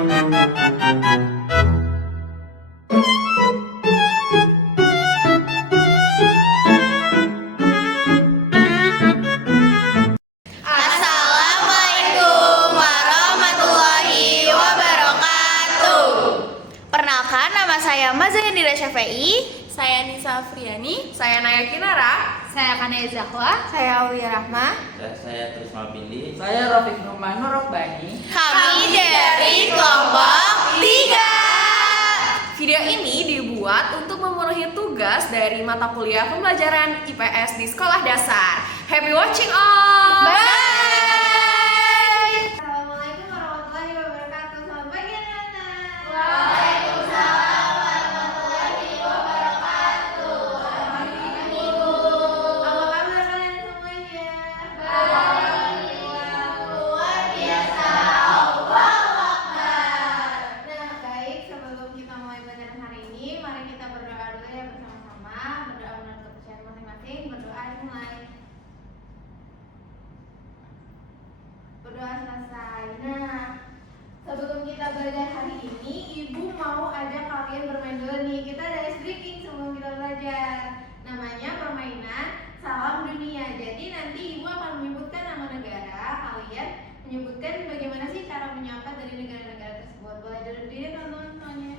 Assalamualaikum warahmatullahi wabarakatuh. Perkenalkan, nama saya Mazhanira Syafi'i. Saya Nisa Afriani. Saya Naya Kinara. Saya Kanaya Zahwa. Saya Aulia Rahma. Saya Trisma Pindi. Saya Rafiq Numan Nurokbani. Kami dari kelompok 3. Video ini dibuat untuk memenuhi tugas dari mata kuliah pembelajaran IPS di sekolah dasar. Happy watching all! Bye. Assalamualaikum warahmatullahi wabarakatuh. Selamat pagi anak-anak. Waalaikumsalam warahmatullahi wabarakatuh. Apa kabar kalian semuanya? Luar biasa. Allahu Akbar. Nah, baik, sebelum kita mulai pelajaran hari ini, mari kita berdoa dulu ya bersama-sama. Berdoa menurut kepercayaan masing-masing. Berdoa dimulai. Berdoa selesai. Nah, sebelum kita belajar hari ini, Ibu mau ajak kalian bermain dulu nih. Kita ada ice breaking sebelum kita belajar. Namanya permainan Salam Dunia. Jadi nanti Ibu akan menyebutkan nama negara. Kalian menyebutkan bagaimana sih cara menyapa dari negara-negara tersebut. Boleh duduk diri teman-teman semuanya.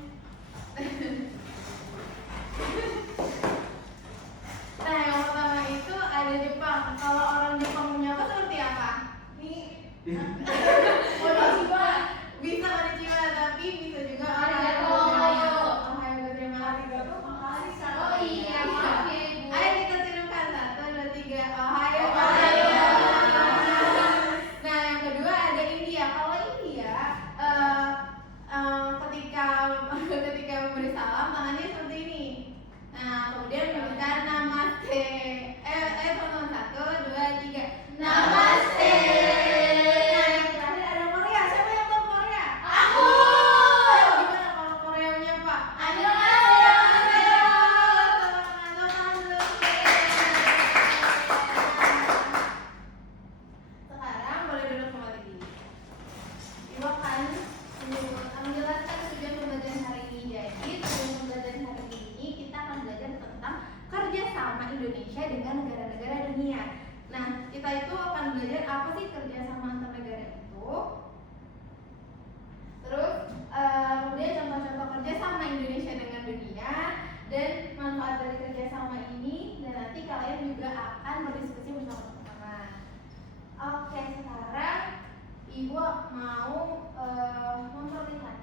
Nah, yang pertama itu ada Jepang. Kalau orang Jepang menyapa seperti apa? Nih. Konnichiwa. Bisa konnichiwa, tapi bisa juga Ohayo. Ohayo, terima kasih. Oh iya, maaf ya, Ibu. Ayo kita tirukan 1, 2, 3. Ohayo. Ohayo. Nah, yang kedua ada India. Kalau India ketika memberi salam tangannya seperti ini. Nah, kemudian menyebutkan namaste. Teman-teman 1, 2, 3. Namaste. Nah, yang terakhir ada Korea. Siapa yang tahu Korea? Aku. Ayo, gimana kalau Korea menyapa? Annyeonghaseyo. Sekarang boleh duduk kembali. Ibu akan menjelaskan tujuan pembelajaran hari ini. Jadi, tujuan pembelajaran hari ini kita akan belajar tentang kerjasama Indonesia dengan negara-negara dunia. Nah, kita itu akan belajar apa sih kerjasama antar negara itu. Terus, kemudian contoh-contoh kerjasama Indonesia dengan dunia dan manfaat dari kerjasama ini. Dan nanti kalian juga akan berdiskusi bersama teman-teman. Oke, sekarang Ibu mau memperlihatkan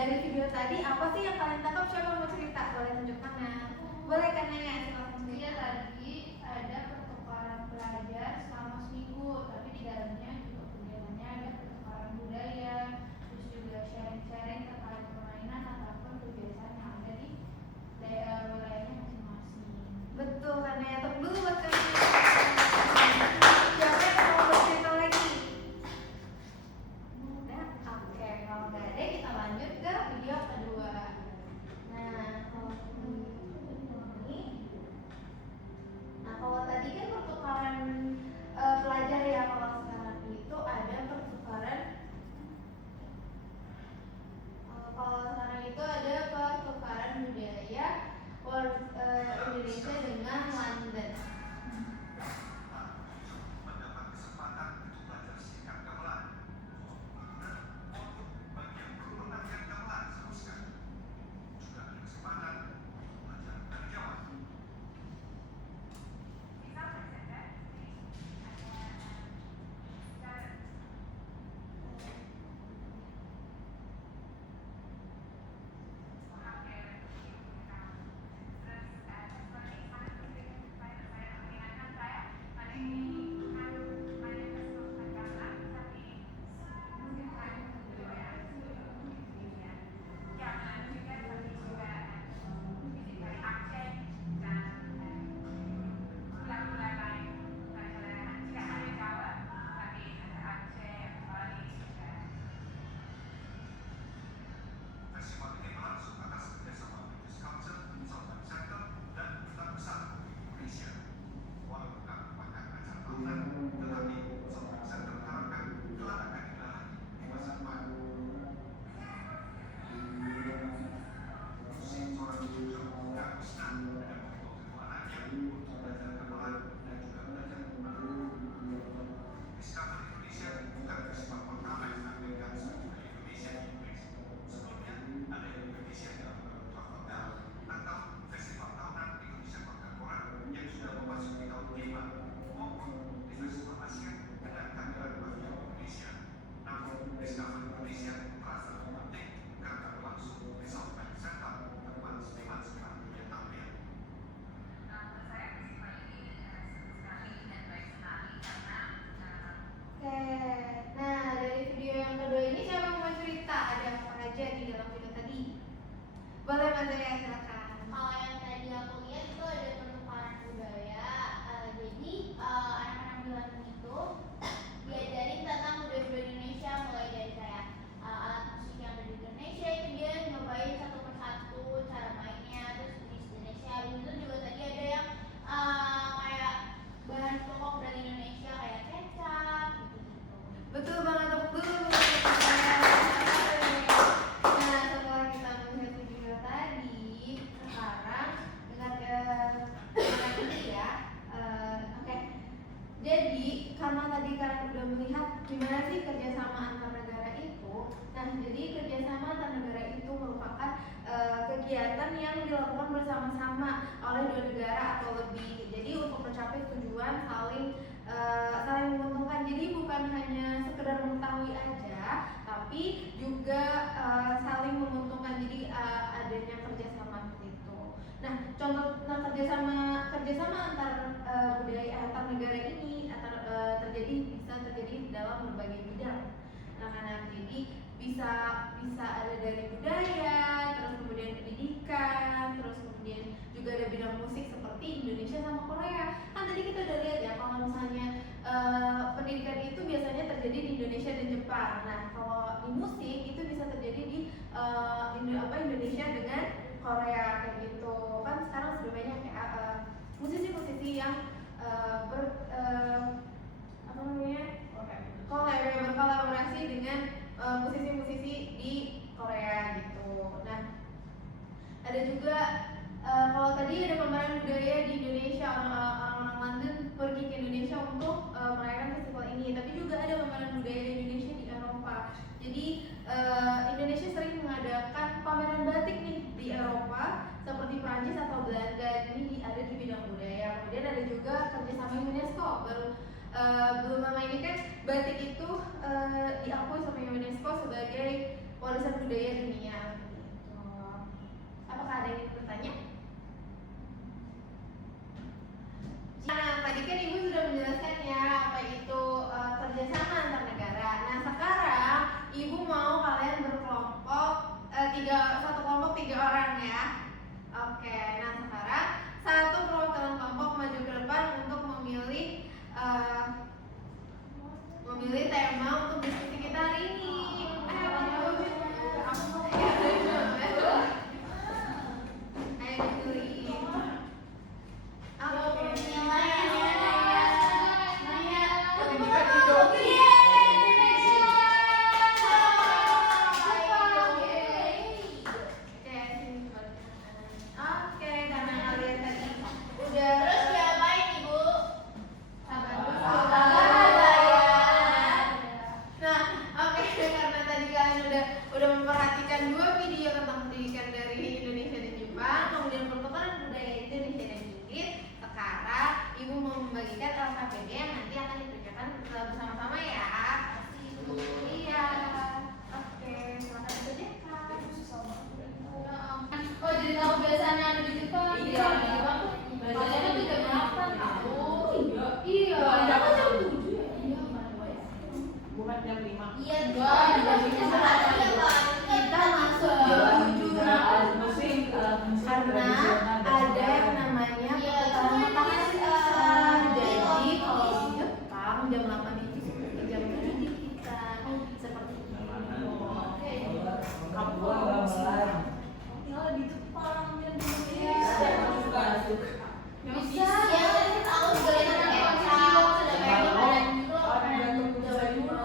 dari video tadi apa sih yang kalian tangkap? Siapa mau cerita? Boleh tunjuk tangan. Boleh kan Naya? Silakan Iya, cerita. tadi ada pertukaran pelajar selama seminggu, tapi di dalamnya juga kegiatannya ada pertukaran budaya, terus juga sharing-sharing terkait permainan ataupun kebiasaan yang ada di wilayahnya masing-masing. Betul kan Naya? Tepuk dulu buat kalian. Siapa yang mau bercerita lagi? Udah? Oke, kalau nggak ada kita lanjut ke video kedua. Nah, kalau ini, nah kalau tadi kan pertukaran pelajar ya, kalau sekarang itu ada pertukaran. Kalau sekarang itu ada pertukaran budaya Indonesia dengan London. Mendapat kesempatan untuk belajar singkat gamelan untuk bagian turunan yang gamelan sama sekali. Juga ada kesempatan untuk belajar dari Jawa. Festival ini berlangsung atas kerjasama British Council, Southern Center, dan Duta Besar Indonesia. Walau bukan merupakan acara tahunan, tetapi Southern Center mengharapkan gelar akan digelar lagi di masa depan. Musik seorang jujur dan Wisna dan membawa kedua anaknya untuk belajar gamelan dan juga belajar Discover Indonesia bukan festival pertama yang menampilkan seni budaya Indonesia di Inggris. Sebelumnya ada Indonesia dalam beberapa hotel atau festival tahunan Indonesia Contemporer yang sudah memasuki tahun kelima, maupun di festival Asia dengan tampilan pavilion Indonesia. Namun Discover Indonesia terasa lebih penting karena berlangsung di South Bank Center, tempat seniman-seniman dunia tampil. Oke, nah dari video yang kedua ini siapa yang mau cerita? Ada apa aja di dalam video tadi? Boleh Mbak Zaya, silakan. Kalau yang tadi aku lihat itu ada pertukaran budaya. Jadi anak-anak di London itu diajarin tentang budaya-budaya Indonesia, mulai dari kayak alat musik yang ada di Indonesia itu dia nyobain satu persatu cara mainnya, terus di Indonesia. Habis itu juga tadi ada yang kayak bahan pokok dari Indonesia kayak kecap gitu-gitu. Betul banget, tepuk dulu buat Mbak Zaya. Nah, setelah kita melihat video tadi, sekarang dengan ini ya. Oke. Jadi karena tadi kalian udah melihat gimana sih kerjasama antar negara itu. Nah, jadi kerjasama antar negara itu merupakan kegiatan yang dilakukan bersama-sama oleh dua negara atau lebih. Jadi untuk mencapai tujuan saling menguntungkan. Jadi bukan hanya sekedar mengetahui aja, tapi juga saling menguntungkan. Jadi adanya kerjasama itu. Nah, contoh kerjasama antar budaya antar negara ini bisa terjadi dalam berbagai bidang. Nah, jadi bisa ada dari budaya, terus kemudian pendidikan, terus kemudian juga ada bidang musik seperti Indonesia sama Korea. Kan tadi kita udah lihat ya kalau misalnya pendidikan itu biasanya terjadi di Indonesia dan Jepang. Nah, kalau di musik itu bisa terjadi di Indonesia dengan Korea kayak gitu. Kan sekarang sudah banyak ya musisi-musisi yang berkolaborasi dengan musisi-musisi di Korea gitu. Nah, ada juga kalau tadi ada pameran budaya di Indonesia, orang-orang London pergi ke Indonesia untuk merayakan festival ini. Tapi juga ada pameran budaya di Indonesia di Eropa. Jadi Indonesia sering mengadakan pameran batik nih di Eropa seperti Prancis atau Belanda. Ini ada di bidang budaya. Kemudian ada juga kerjasama UNESCO. Belum lama ini kan batik itu diakui sama UNESCO sebagai warisan budaya dunia. ada yang ingin bertanya? Nah, tadi kan Ibu sudah menjelaskan ya apa itu kerjasama antar negara. Nah, sekarang Ibu mau kalian berkelompok satu kelompok 3 orang ya. Oke, nah sekarang satu perwakilan kelompok maju ke depan untuk memilih tema untuk diskusi kita hari ini. Ayo dipilih. Oke, karena kalian tadi udah Terus diapain Ibu? sabar dulu. Sabar. Nah, oke, karena tadi kalian udah memperhatikan 2 video tentang pendidikan dari Indonesia dan Jepang, kemudian pertukaran budaya Indonesia dan Inggris. Sekarang Ibu mau membagikan LKPD yang nanti akan dikerjakan bersama-sama ya. Iya. Oke, silakan dikerjakan. Oh, jadi tahu biasanya ada di Jepang. Iya. Di Jepang tuh biasanya tuh jam 8 tahu. Iya. Kenapa jam 7 ya? Iya, Bukan jam 5. iya, jam 7. Kita masuk jam 7 karena ada yang namanya pertukaran mata. Jadi kalau di Jepang jam 8 itu seperti jam kerja kita. Seperti itu. Tinggal di Jepang jam 7. Bisa. Iya, kan tahu belajar kecap, sedangkan ada juga orang yang Jawa dulu.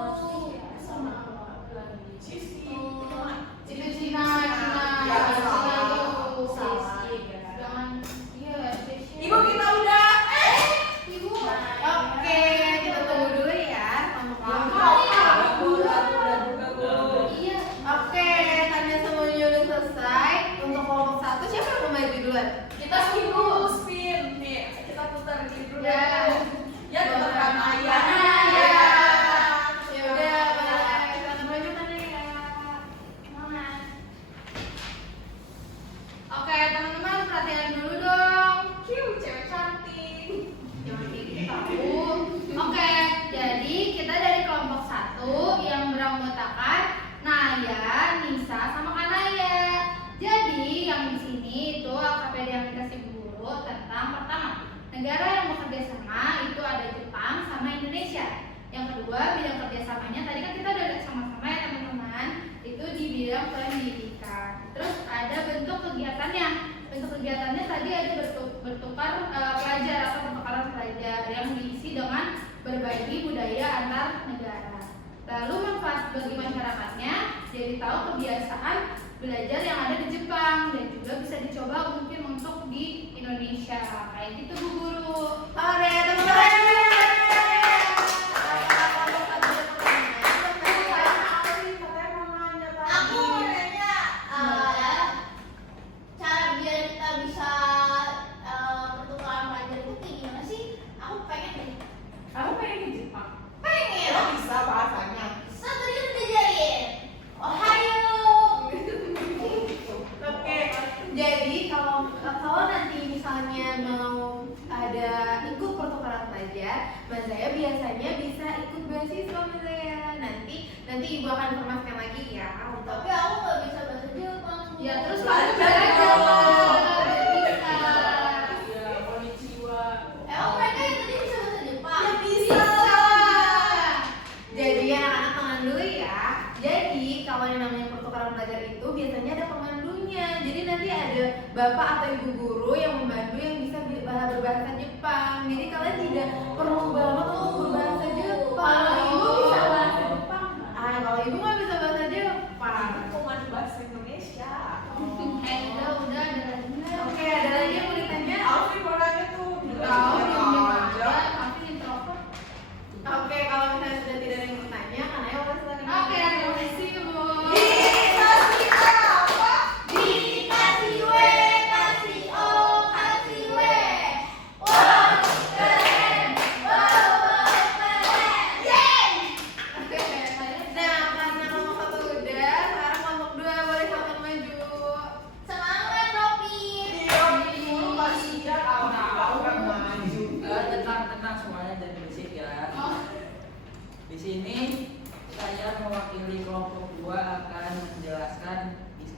Itu Cina. Ibu kita udah. Oke, kita tunggu dulu ya. Iya. Oke, tanya semuanya udah selesai. Untuk kelompok 1 siapa yang mau maju duluan? Kita spin nih. Kita putar gitu deh. Ya teman Ya. ayah. Ya udah, bye. Selamat maju mana ya? Semangat. Oke, teman-teman perhatian dulu dong. Cewek cantik. Jangan kayak gitu tahu. Oke, jadi kita dari kelompok 1 yang beranggotakan Naya, Nisa, sama Kanaya. Jadi yang di sini itu LKPD yang dikasih guru tentang pertama negara yang bekerja sama itu ada Jepang sama Indonesia. Yang kedua bidang kerjasamanya tadi kan kita udah lihat sama-sama ya teman-teman itu di bidang pendidikan. Terus ada bentuk kegiatannya. Bentuk kegiatannya tadi ada bertukar pelajar atau pertukaran pelajar yang diisi dengan berbagi budaya antar negara. Lalu manfaat bagi masyarakatnya, jadi tahu kebiasaan belajar yang ada di Jepang dan juga bisa dicoba mungkin untuk di Indonesia. Kayak gitu Bu Guru. Oke, teman-teman. Aku mau nanya, cara biar kita bisa pertukaran pelajar itu kayak gimana sih? Aku pengen deh. Kamu pengen ke Jepang? Pengen. Lo bisa bahasanya. Satu dia udah diajarin. Ohayo. Oke, jadi kalau nanti misalnya mau ada ikut pertukaran pelajar, Mas Zaya biasanya bisa ikut beasiswa Mas Zaya. Nanti Ibu akan informasikan lagi ya untuk. Tapi aku nggak bisa bahasa Jepang. Ya terus Belajar belajar dong. bisa. Iya, konnichiwa. Emang mereka yang tadi bisa bahasa Jepang? Ya bisa. Jadi anak-anak tenang dulu ya. Jadi kalau yang namanya pertukaran pelajar itu biasanya ada pemandunya. Jadi nanti ada bapak atau ibu guru yang membantu yang bisa berbahasa Jepang. Jadi kalian tidak perlu banget untuk berbahasa Jepang. Kalau ibu bisa bahasa Jepang. Kalau ibu nggak bisa bahasa Jepang. Cuma bahasa Indonesia. Udah ada lagi. Oke, ada lagi yang mau ditanya? Alfi mau nanya tuh. Tahu diem aja. aja. Aku introvert. Oke, kalau misalnya sudah tidak ada yang bertanya, karena ya udah silakan. Oke, terima kasih Bu. Dikasih W, kasih O, kasih W. Wow, keren. Wow, keren. Yeay. Nah, karena kelompok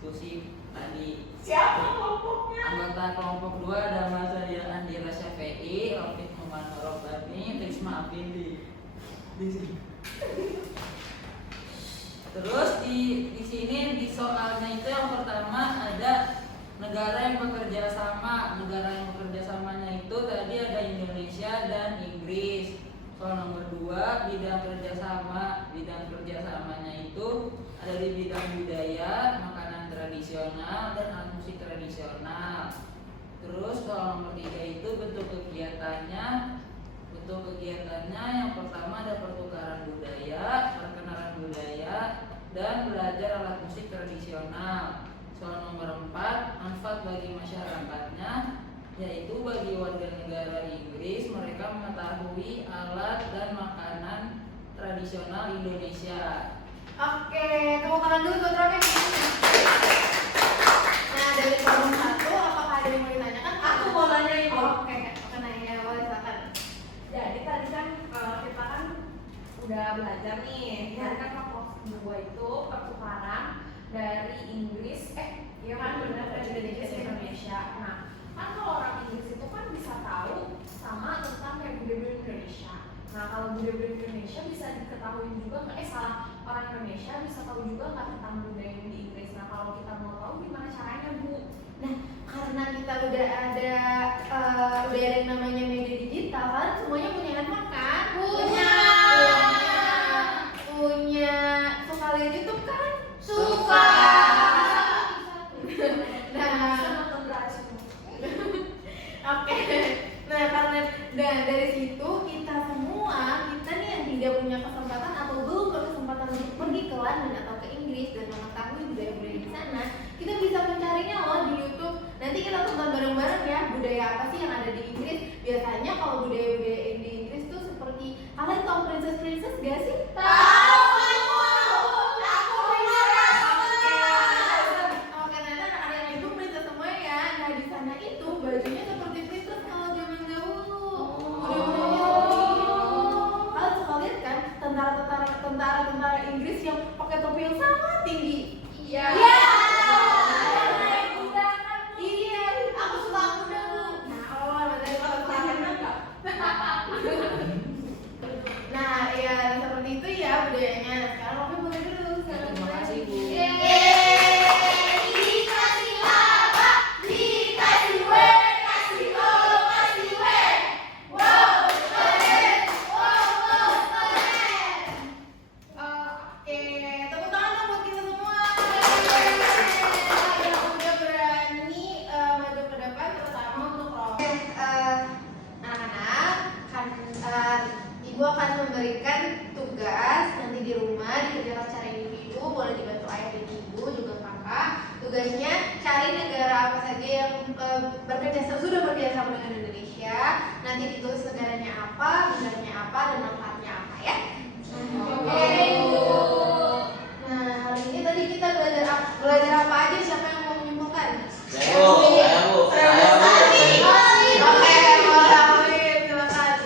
diskusi tadi. Siapa kelompoknya? Anggota kelompok 2 ada Mas Andira Syafei, Rafiq Muhammad Robani, Trisma Apindi. Di sini. Terus di sini di soalnya itu yang pertama ada negara yang bekerja sama. Negara yang bekerja samanya itu tadi ada Indonesia dan Inggris. Soal nomor 2 bidang kerjasamanya itu ada di bidang budaya, makanan tradisional dan alat musik tradisional. Terus soal nomor 3 itu bentuk kegiatannya yang pertama ada pertukaran budaya, perkenalan budaya, dan belajar alat musik tradisional. Soal nomor 4 manfaat bagi masyarakatnya, yaitu bagi warga negara Inggris mereka mengetahui alat dan makanan tradisional Indonesia. Oke, tepuk tangan dulu buat Robin. Nah, dari kelompok 1 apakah ada yang mau ditanyakan? Aku mau nanya itu. Oke, nanya boleh silakan. Jadi tadi kan kita kan udah belajar nih. Tadi kan kelompok 2 itu pertukaran dari Inggris, iya kan benar dari Inggris ke Indonesia. Nah, kan kalau orang Inggris itu kan bisa tahu sama tentang kayak budaya Indonesia. Nah, kalau budaya Indonesia bisa diketahui juga nggak? Salah, orang Indonesia bisa tahu juga nggak tentang budaya di Inggris. Nah, kalau kita mau tahu gimana caranya, Bu? Nah, karena kita udah ada yang namanya media digital kan, semuanya punya handphone kan? Punya. Suka lihat YouTube kan? Suka. Oke. Nah, karena dari situ kita nih yang tidak punya kesempatan atau belum berkesempatan untuk pergi ke London atau ke Inggris dan mengetahui budaya-budaya di sana, kita bisa mencarinya loh di YouTube. Nanti kita tonton bareng-bareng ya, budaya apa sih yang ada di Inggris. Biasanya kalau budaya-budaya di Inggris tuh seperti, kalian tahu princess gak sih? Oke, ternyata ada yang itu princess semua ya. Nah, di sana itu bajunya seperti princess kalau zaman dahulu. Kalian suka lihat kan tentara Inggris yang pakai topi yang sangat tinggi. Iya. Iya, aku suka kuda Bu. Nah, ya seperti itu ya budayanya. Nah, sekarang Rofi boleh dulu. Terima kasih, Bu. Oke, tepuk tangan dong buat kita semua. Yang udah berani maju ke depan, terutama untuk Rofi. Anak-anak, Ibu akan memberikan tugas nanti di rumah dikerjakan secara individu, boleh dibantu ayah dan ibu juga kakak. Tugasnya cari negara apa saja yang sudah bekerja sama dengan Indonesia. Nanti ditulis negaranya apa, dan manfaatnya apa ya. Oke, Ibu. Nah, hari ini tadi kita belajar apa aja? Siapa yang mau menyimpulkan? Saya, Bu. Oke, boleh, silakan.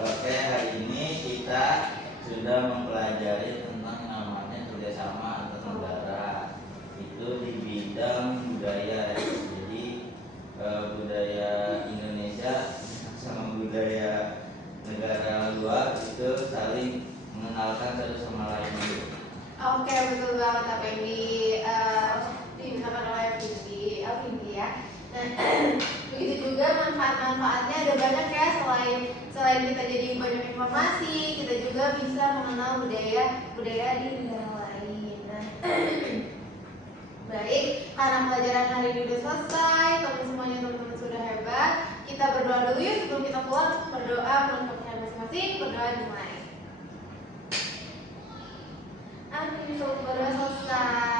Oke, hari ini kita sudah mempelajari tentang namanya kerjasama antar negara. Itu di bidang budaya. Jadi budaya Indonesia sama budaya negara luar itu saling mengenalkan satu sama lain. Oke, betul banget apa yang dimintakan oleh Alvindi ya. Nah, begitu juga manfaat-manfaatnya ada banyak ya, selain kita jadi banyak informasi, kita juga bisa mengenal budaya di negara lain. Nah, baik, karena pelajaran hari ini sudah selesai, teman-teman sudah hebat. Kita berdoa dulu yuk sebelum kita keluar. Berdoa menurut masing-masing, berdoa dimulai. Amin, berdoa selesai.